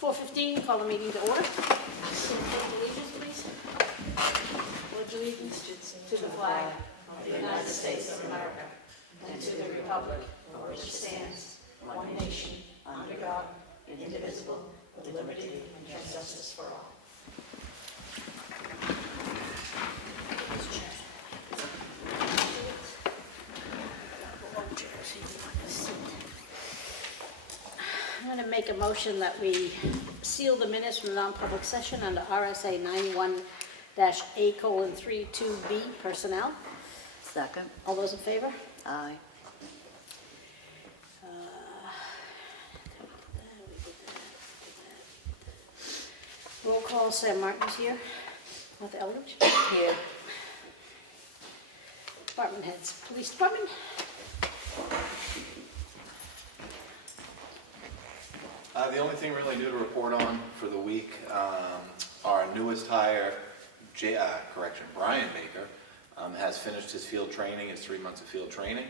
4:15, call the meeting to order. Pledge allegiance, please. Pledge allegiance to the flag of the United States of America and to the republic for which it stands, one nation, under God, indivisible, with liberty and justice for all. I'm going to make a motion that we seal the minutes from the non-public session under RSA 91-A:32B, personnel. Second. All those in favor? Aye. Roll call, Sam Martin's here. Martha Eldridge. Here. Department heads. Police Department. The only thing really new to report on for the week, our newest hire, Brian Baker, has finished his field training, his 3 months of field training.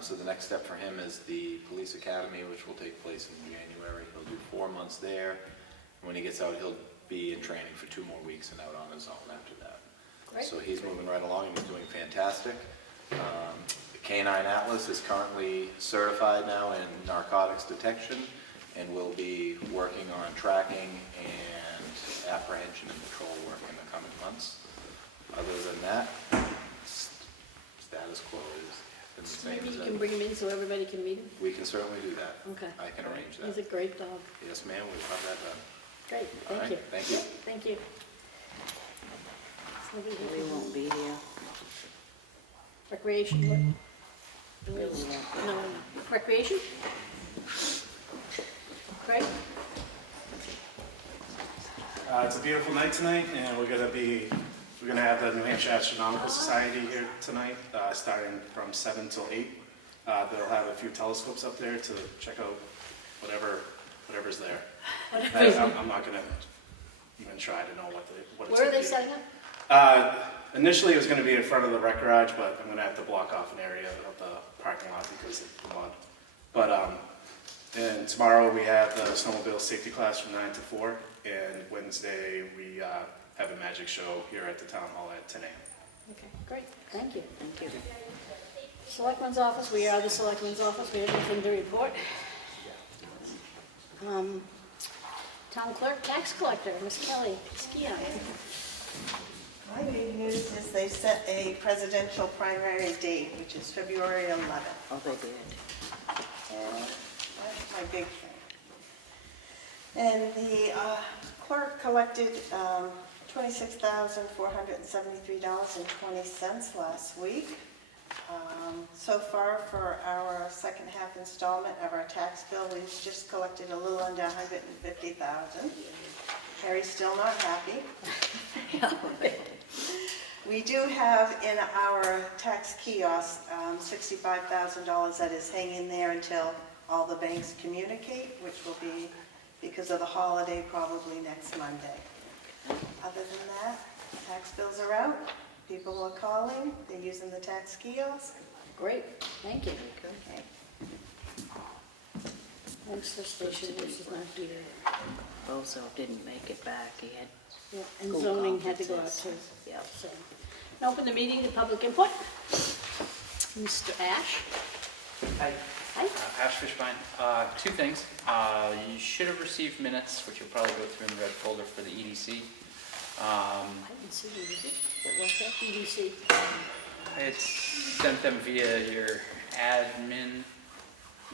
So the next step for him is the police academy, which will take place in January. He'll do 4 months there. When he gets out, he'll be in training for 2 more weeks and out on his own after that. Great. So he's moving right along and he's doing fantastic. The K9 Atlas is currently certified now in narcotics detection, and we'll be working on tracking and apprehension and patrol work in the coming months. Other than that, status quo is been the same Maybe as you ever. can bring him in so everybody can meet him. We can certainly do that. Okay. I can arrange He's that. a great dog. Yes, ma'am, we'll have that done. Great, All thank right, you. thank you. Thank you. Somebody We here. won't be here. Recreation, what? We won't be. No, recreation? Craig? It's a beautiful night tonight, and we're gonna have the New Hampshire Astronomical Society here tonight, starting from 7 till 8. They'll have a few telescopes up there to check out whatever's there. I'm not gonna even try to know what it's Where are gonna they be. setting up? Initially, it was gonna be in front of the rec garage, but I'm gonna have to block off an area of the parking lot because of the mud. But and tomorrow we have the snowmobile safety class from 9 to 4, and Wednesday we have a magic show here at the town hall at 10 a.m. Okay, great, thank you. Thank you. Selectmen's office, we are the Selectmen's office, we have anything to report. Town clerk, tax collector, Miss Kelly, ski on. My big news is they set a presidential primary date, which is February 11th. Oh, they did. And that's my big thing. And the clerk collected $26,473.20 last week. So far for our second half installment of our tax bill, we've just collected a little under $150,000. Harry's still not happy. We do have in our tax kiosk $65,000 that is hanging there until all the banks communicate, which will be, because of the holiday, probably next Monday. Other than that, tax bills are out, people are calling, they're using the tax kiosk. Great, thank you. Okay. Transfer station, which is not here. Bozo didn't make it back. He had Yeah, and school zoning had to go out conferences. too. Yep. So, now open the meeting to public input. Mr. Ash. Hi, Hi. Ash Fishbein. 2 things. You should have received minutes, which you'll probably go through in the red folder for the EDC. I didn't see EDC. What was that? EDC. I had sent them via your admin.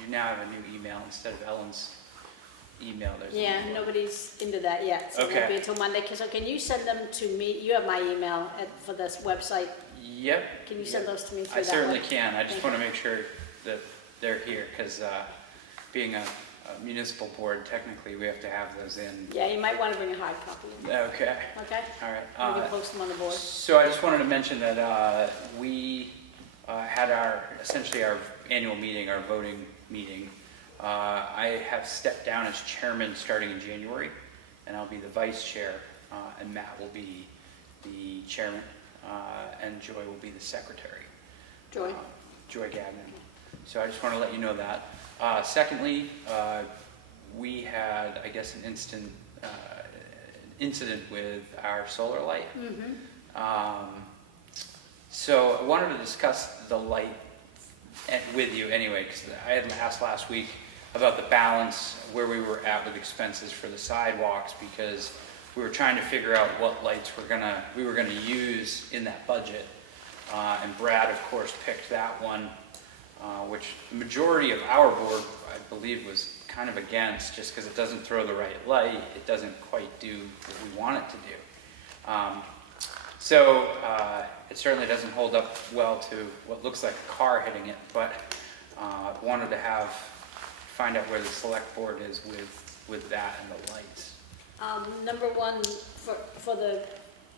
You now have a new email instead of Ellen's email. There's a Yeah, new one. nobody's into that yet, so it won't Okay. be until Monday. So can you send them to me? You have my email for this website. Yep. Can you send those to me through I that certainly way? can. I just Thank want to make sure that they're here because being a municipal board, technically we have to have those in. Yeah, you might want to bring a hard copy. Okay. Okay? All right. We can post them on the board. So I just wanted to mention that we had essentially our annual meeting, our voting meeting. I have stepped down as chairman starting in January, and I'll be the vice chair, and Matt will be the chairman, and Joy will be the secretary. Joy? Joy Gagnon. So I just want to let you know that. Secondly, we had, I guess, an incident with our solar light. So I wanted to discuss the light with you anyway, because I had asked last week about the balance, where we were at with expenses for the sidewalks, because we were trying to figure out what lights we were gonna use in that budget. And Brad, of course, picked that one, which the majority of our board, I believe, was kind of against, just because it doesn't throw the right light. It doesn't quite do what we want it to do. So it certainly doesn't hold up well to what looks like a car hitting it, but wanted to find out where the select board is with that and the lights. Number one, for the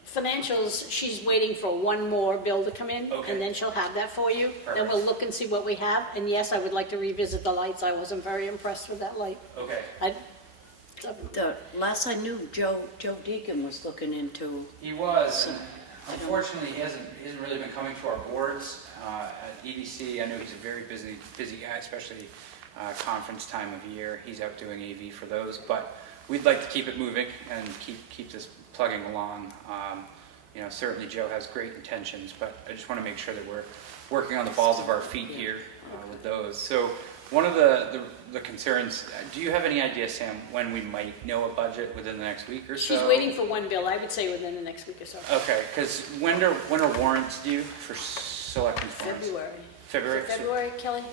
financials, she's waiting for one more bill to come in, Okay. and then she'll have that for you. Then Perfect. we'll look and see what we have, and yes, I would like to revisit the lights. I wasn't very impressed with that light. Okay. The last I knew, Joe Deacon was looking into, He was. Unfortunately, he hasn't really been coming to our boards. At EDC, I know he's a very busy guy, especially conference time of year. He's out doing AV for those, but we'd like to keep it moving and keep this plugging along. Certainly Joe has great intentions, but I just want to make sure that we're working on the balls of our feet here with those. So one of the concerns, do you have any idea, Sam, when we might know a budget within the next week or so? She's waiting for one bill, I would say within the next week or so. Okay, because when are warrants due for selectmen's warrants? February. February? Is it February, Kelly?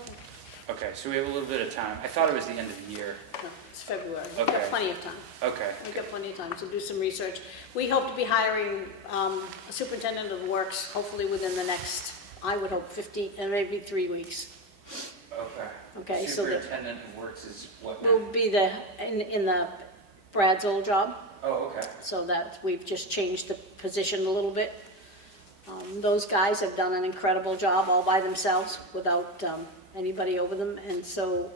Okay, so we have a little bit of time. I thought it was the end of the year. No, it's February. We've Okay. got plenty of time. Okay. We've got plenty of time to do some research. We hope to be hiring a superintendent of works, hopefully within the next, I would hope 15, maybe 3 weeks. Okay. Okay, so that Superintendent of Works is what now? will be in the Brad's old job, Oh, okay. so that we've just changed the position a little bit. Those guys have done an incredible job all by themselves without anybody over them, and so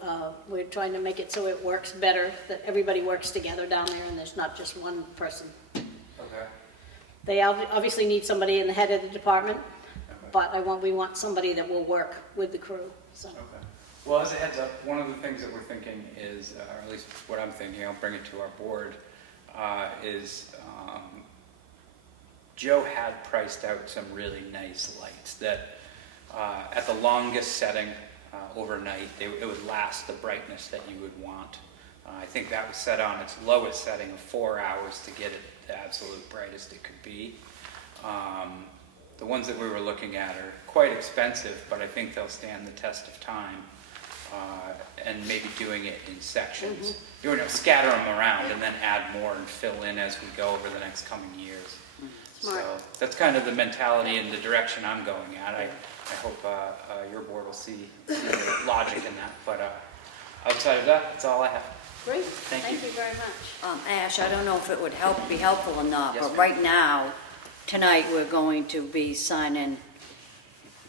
we're trying to make it so it works better, that everybody works together down there and there's not just one person. Okay. They obviously need somebody in the head of the department, Okay. but we want somebody that will work with the crew, so. Okay. Well, as a heads up, one of the things that we're thinking is, or at least what I'm thinking, I'll bring it to our board, is Joe had priced out some really nice lights that at the longest setting overnight, it would last the brightness that you would want. I think that was set on its lowest setting of 4 hours to get it the absolute brightest it could be. The ones that we were looking at are quite expensive, but I think they'll stand the test of time. And maybe doing it in sections. Scatter them around and then add more and fill in as we go over the next coming years. Smart. So that's kind of the mentality and the direction I'm going at. I hope your board will see the logic in that. But outside of that, that's all I have. Great, Thank thank you. you very much. Ash, I don't know if it would be helpful or not, Yes, but ma'am. right now, tonight, we're going to be signing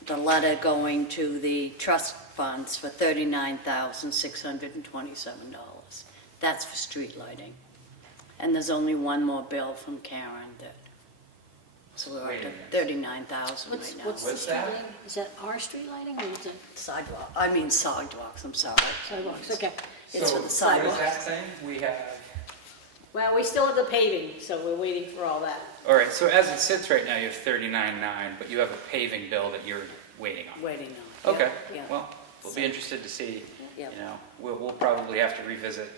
the letter going to the trust funds for $39,627. That's for street lighting. And there's only one more bill from Karen so we're up Wait a to minute. 39,000 What's right now. the What's street that? lighting? Is that our street lighting or is it Sidewalks, I'm sorry. sidewalks? Okay. It's So for the what is sidewalks. that saying? We have... Well, we still have the paving, so we're waiting for all that. All right, so as it sits right now, you have $39,900, but you have a paving bill that you're waiting on. Waiting on. Okay, Yeah. well, we'll be interested to see, Yeah. we'll probably have to revisit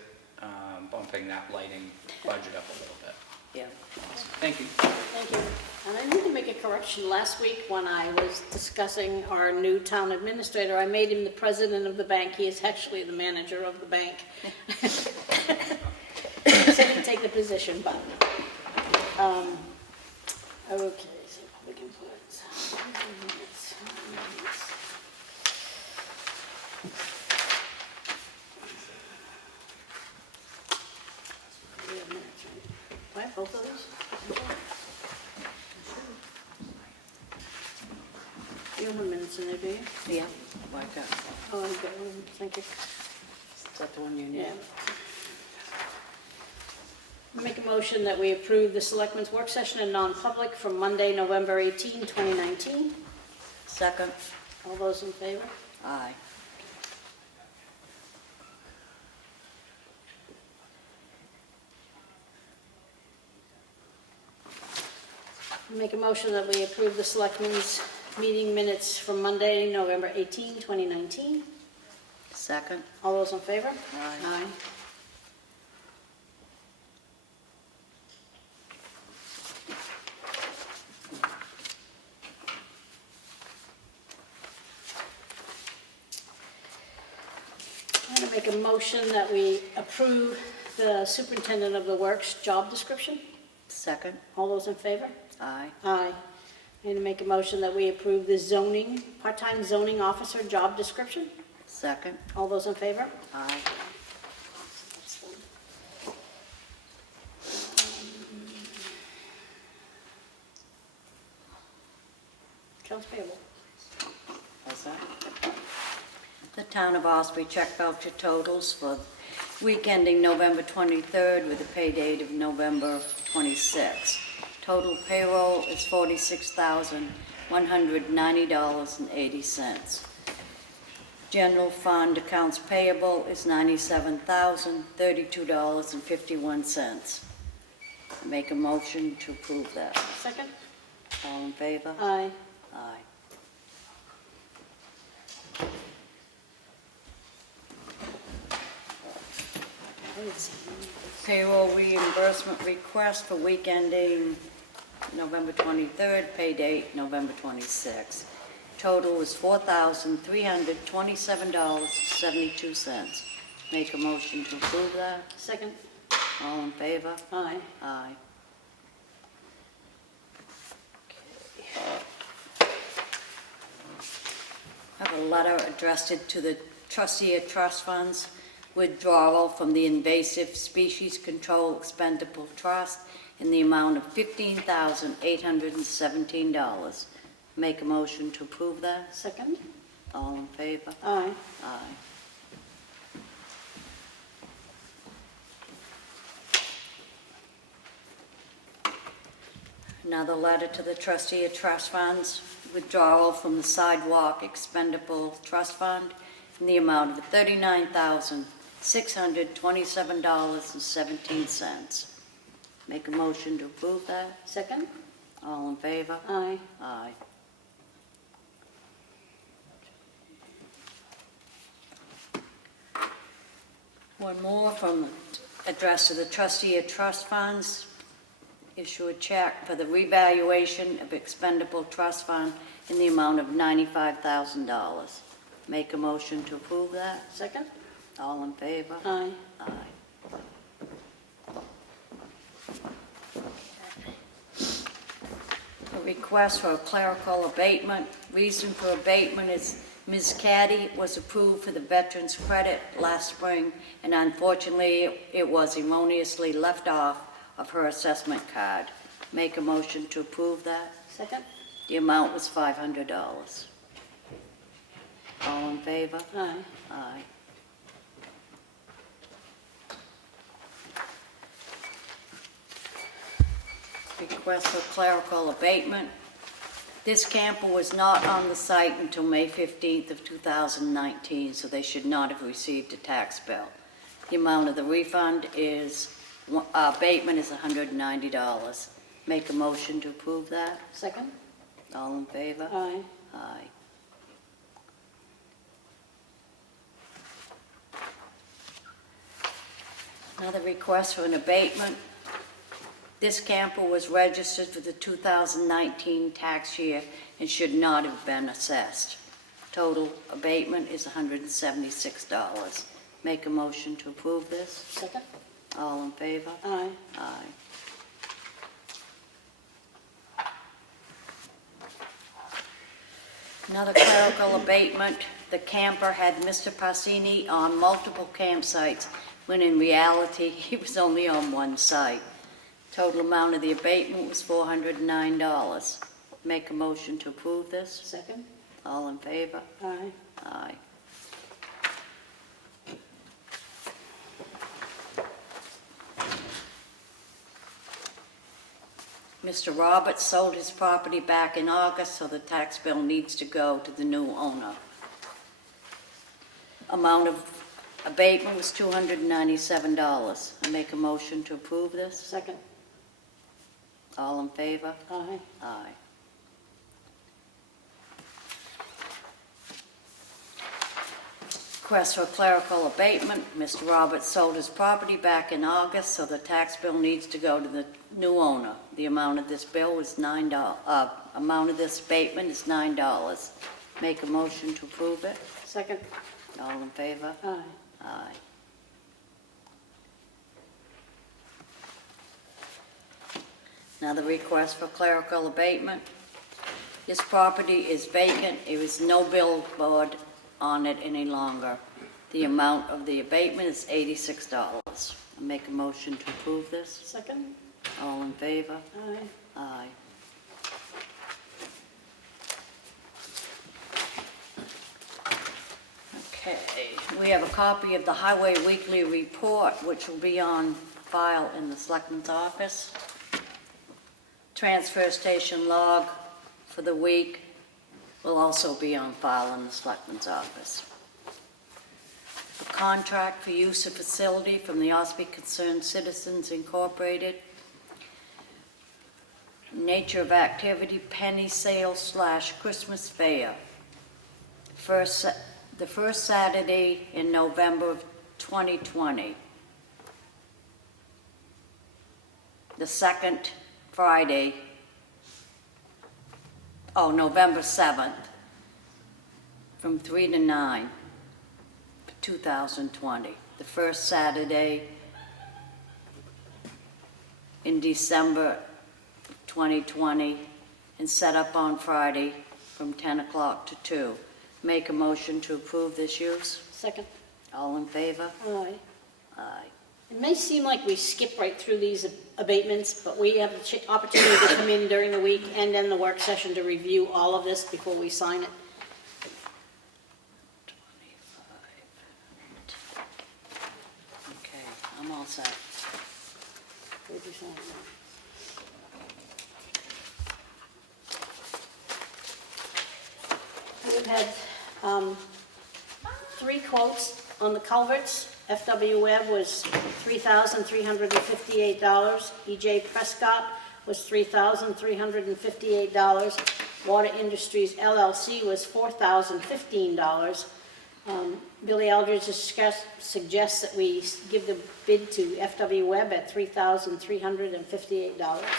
bumping that lighting budget up a little bit. Yeah. Thank you. Thank you. And I need to make a correction. Last week, when I was discussing our new town administrator, I made him the president of the bank. He is actually the manager of the bank. So he didn't take the position, but, okay, so public influence. We have minutes, right? Right, both of those? You don't have minutes in there, do you? Yeah, like that. Oh, I've got one, thank you. Is that the one you need? Yeah. Make a motion that we approve the Selectmen's work session in non-public from Monday, November 18, 2019. Second? All those in favor? Aye. Make a motion that we approve the Selectmen's meeting minutes from Monday, November 18, 2019. Second. All those in favor? Aye. I'm going to make a motion that we approve the Superintendent of the Works job description. Second. All those in favor? Aye. Aye. I'm going to make a motion that we approve the zoning, part-time zoning officer job description. Second. All those in favor? Aye. Accounts payable. What's that? The Town of Ossipee check voucher totals for week ending November 23rd with a pay date of November 26th. Total payroll is $46,190.80. General fund accounts payable is $97,032.51. Make a motion to approve that. Second? All in favor? Aye. Aye. I didn't see any. Payroll reimbursement request for week ending November 23rd, pay date November 26th. Total is $4,327.72. Make a motion to approve that. Second? All in favor? Aye. Aye. I have a letter addressed to the trustee of trust funds, withdrawal from the invasive species control expendable trust in the amount of $15,817. Make a motion to approve that. Second? All in favor? Aye. Aye. Another letter to the trustee of trust funds, withdrawal from the sidewalk expendable trust fund in the amount of $39,627.17. Make a motion to approve that. Second? All in favor? Aye. Aye. One more from addressed to the trustee of trust funds. Issue a check for the revaluation of expendable trust fund in the amount of $95,000. Make a motion to approve that. Second? All in favor? Aye. Aye. A request for a clerical abatement. Reason for abatement is Ms. Caddy was approved for the Veterans Credit last spring, and unfortunately, it was erroneously left off of her assessment card. Make a motion to approve that. Second? The amount was $500. All in favor? Aye. Aye. Request for clerical abatement. This camper was not on the site until May 15th of 2019, so they should not have received a tax bill. The amount of the refund is, abatement is $190. Make a motion to approve that. Second? All in favor? Aye. Aye. Another request for an abatement. This camper was registered for the 2019 tax year and should not have been assessed. Total abatement is $176. Make a motion to approve this. Second? All in favor? Aye. Aye. Another clerical abatement. The camper had Mr. Passini on multiple campsites, when in reality, he was only on one site. Total amount of the abatement was $409. Make a motion to approve this. Second? All in favor? Aye. Aye. Mr. Roberts sold his property back in August, so the tax bill needs to go to the new owner. Amount of abatement was $297. I make a motion to approve this. Second? All in favor? Aye. Aye. Request for clerical abatement. Mr. Roberts sold his property back in August, so the tax bill needs to go to the new owner. The amount of this bill is $9, amount of this abatement is $9. Make a motion to approve it. Second. All in favor? Aye. Aye. Another request for clerical abatement. This property is vacant. There is no billboard on it any longer. The amount of the abatement is $86. I make a motion to approve this. Second. All in favor? Aye. Aye. Okay, we have a copy of the Highway Weekly Report, which will be on file in the Selectmen's office. Transfer station log for the week will also be on file in the Selectmen's office. A contract for use of facility from the Ossipee Concerned Citizens Incorporated. Nature of activity, penny sale / Christmas fair. The first Saturday in November of 2020. The second Friday, November 7th, from 3 to 9, 2020. The first Saturday in December 2020, and set up on Friday from 10 o'clock to 2. Make a motion to approve this use. Second. All in favor? Aye. Aye. It may seem like we skip right through these abatements, but we have the opportunity to come in during the week and then the work session to review all of this before we sign it. 25. Okay, I'm all set. Where'd you sign it? We've had 3 quotes on the culverts. FW Webb was $3,358. EJ Prescott was $3,358. Water Industries LLC was $4,015. Billy Aldridge suggests that we give the bid to FW Webb at $3,358.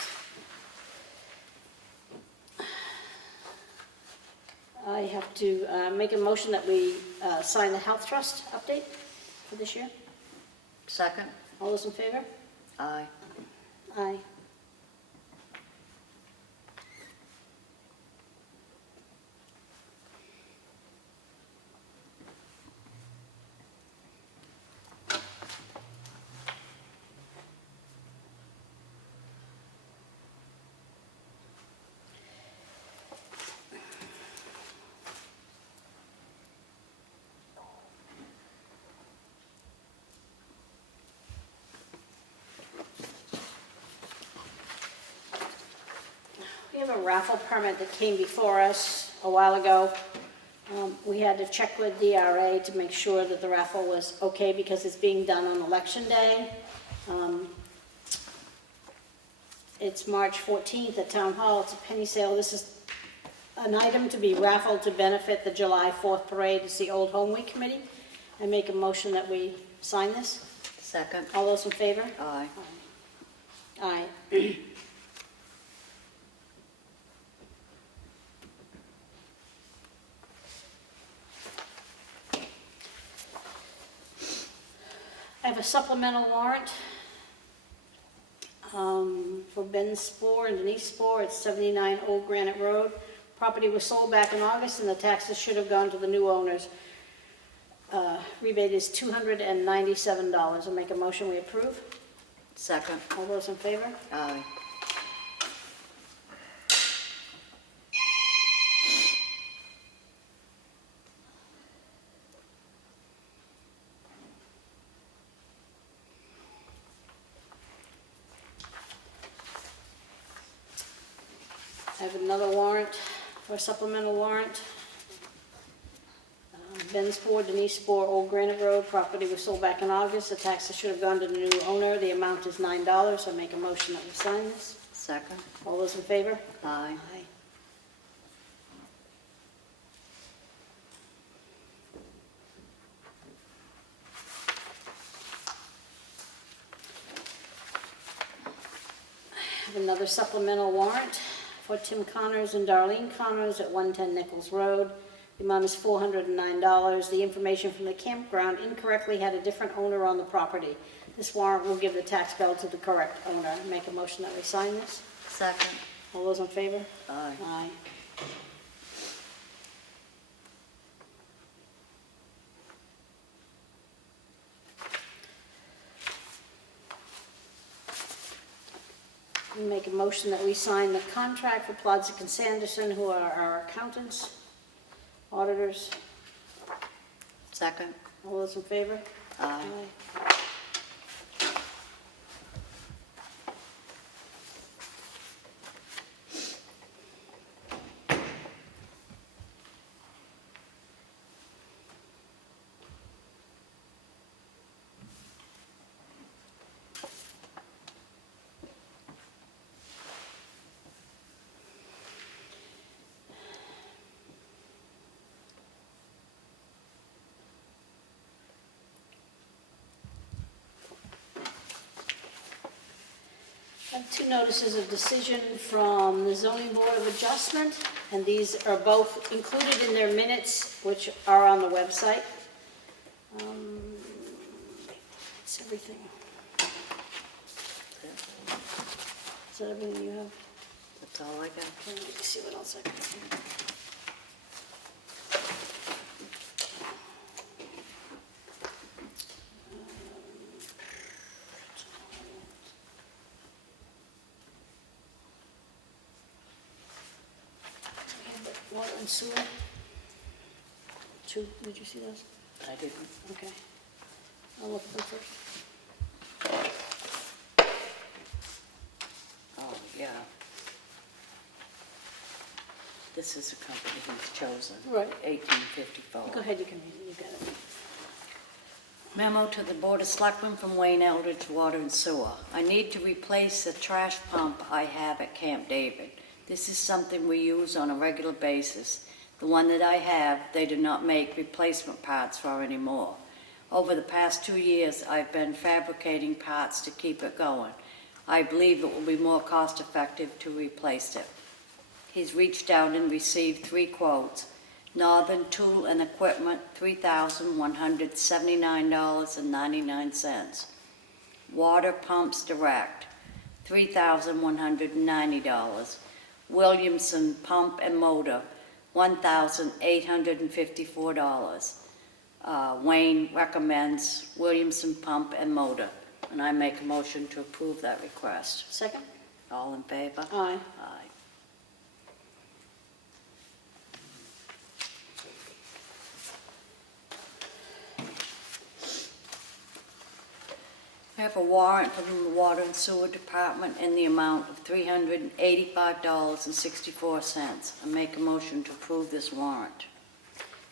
I have to make a motion that we sign the health trust update for this year. Second? All those in favor? Aye. Aye. We have a raffle permit that came before us a while ago. We had to check with DRA to make sure that the raffle was okay because it's being done on Election Day. It's March 14th at Town Hall. It's a penny sale. This is an item to be raffled to benefit the July 4th parade. It's the Old Home Week Committee. I make a motion that we sign this. Second? All those in favor? Aye. Aye. I have a supplemental warrant for Ben Spoor and Denise Spoor at 79 Old Granite Road. Property was sold back in August and the taxes should have gone to the new owners. Rebate is $297. I'll make a motion we approve. Second? All those in favor? Aye. I have another warrant for a supplemental warrant. Ben Spoor, Denise Spoor, Old Granite Road. Property was sold back in August. The taxes should have gone to the new owner. The amount is $9. I make a motion that we sign this. Second. All those in favor? Aye. Aye. I have another supplemental warrant for Tim Connors and Darlene Connors at 110 Nichols Road. The amount is $409. The information from the campground incorrectly had a different owner on the property. This warrant will give the tax bill to the correct owner. Make a motion that we sign this. Second. All those in favor? Aye. Aye. We make a motion that we sign the contract for Plodzik and Sanderson, who are our accountants, auditors. Second. All those in favor? Aye. I have two notices of decision from the Zoning Board of Adjustment, and these are both included in their minutes, which are on the website. That's everything. Is that everything you have? That's all I got. Let me see what else I got here. Water and sewer. Two, did you see those? I didn't. Okay. I'll look at them first. Oh, yeah. This is a company he's chosen. Right. 1854. Go ahead, you can read it, you got it. Memo to the Board of Selectmen from Wayne Eldridge Water and Sewer. I need to replace the trash pump I have at Camp David. This is something we use on a regular basis. The one that I have, they do not make replacement parts for anymore. Over the past 2 years, I've been fabricating parts to keep it going. I believe it will be more cost-effective to replace it. He's reached out and received 3 quotes. Northern Tool and Equipment, $3,179.99. Water Pumps Direct, $3,190. Williamson Pump and Motor, $1,854. Wayne recommends Williamson Pump and Motor, and I make a motion to approve that request. Second? All in favor? Aye. Aye. I have a warrant from the Water and Sewer Department in the amount of $385.64. I make a motion to approve this warrant.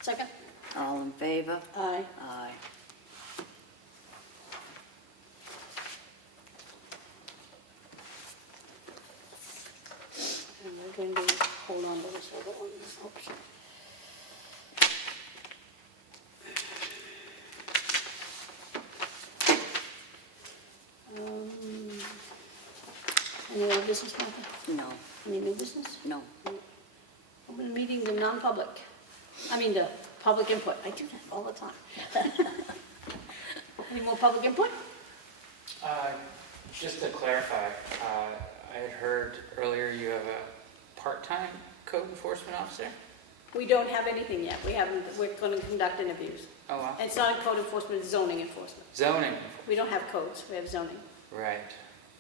Second? All in favor? Aye. Aye. And we're going to hold on to this other one. Oops. Any other business, Martha? No, Any new business? no. Open meeting to non-public. The public input. I do that all the time. Any more public input? Just to clarify, I had heard earlier you have a part-time code enforcement officer? We don't have anything yet. We're going to conduct interviews. Oh, wow. It's not code enforcement, it's zoning enforcement. Zoning, We don't have codes, we have zoning. right.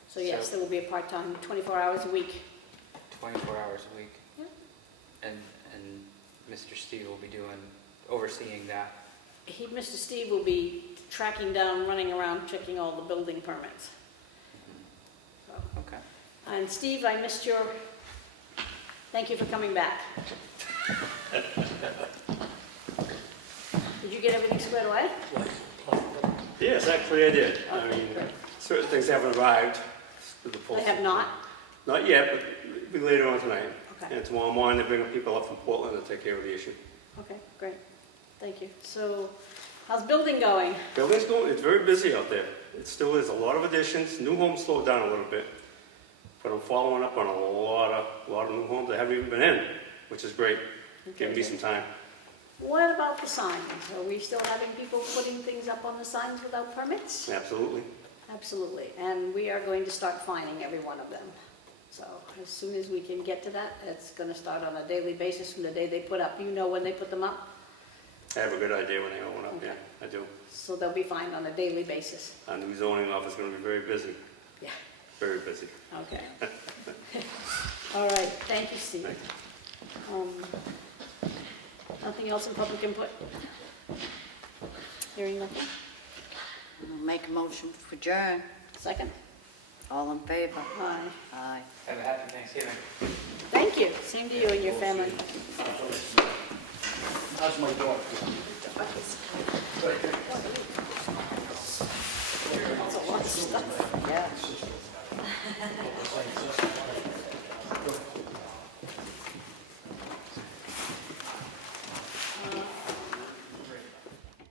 So yes, So- there will be a part-time, 24 hours a week. 24 hours a week. Yeah. And Mr. Steve will be overseeing that. Mr. Steve will be tracking down, running around, checking all the building permits. So, Okay. and Steve, I missed thank you for coming back. Did you get everything squared away? Yes, actually I did. I mean, certain things haven't arrived with the I postal. have not. Not yet, but it'll be later on tonight. Okay. And tomorrow morning, they're bringing people up from Portland to take care of the issue. Okay, great. Thank you. So how's building going? Building's going, it's very busy out there. It still is, a lot of additions. New homes slowed down a little bit. But I'm following up on a lot of new homes that haven't even been in, which is great. Giving me some time. What about the signs? Are we still having people putting things up on the signs without permits? Absolutely. Absolutely. And we are going to start fining every one of them. So as soon as we can get to that, it's going to start on a daily basis from the day they put up. You know when they put them up? I have a good idea when they open up, yeah, I do. So they'll be fined on a daily basis. Our new zoning office is gonna be very busy, Yeah. very busy. Okay. All right, thank you, Steve. Thank Nothing else in public input? Hearing nothing? I'll make a motion for adjourn. Second? All in favor? Aye. Aye. Have a happy Thanksgiving. Thank you. Same to you and your family. How's my dog? That's a lot of stuff. Yeah.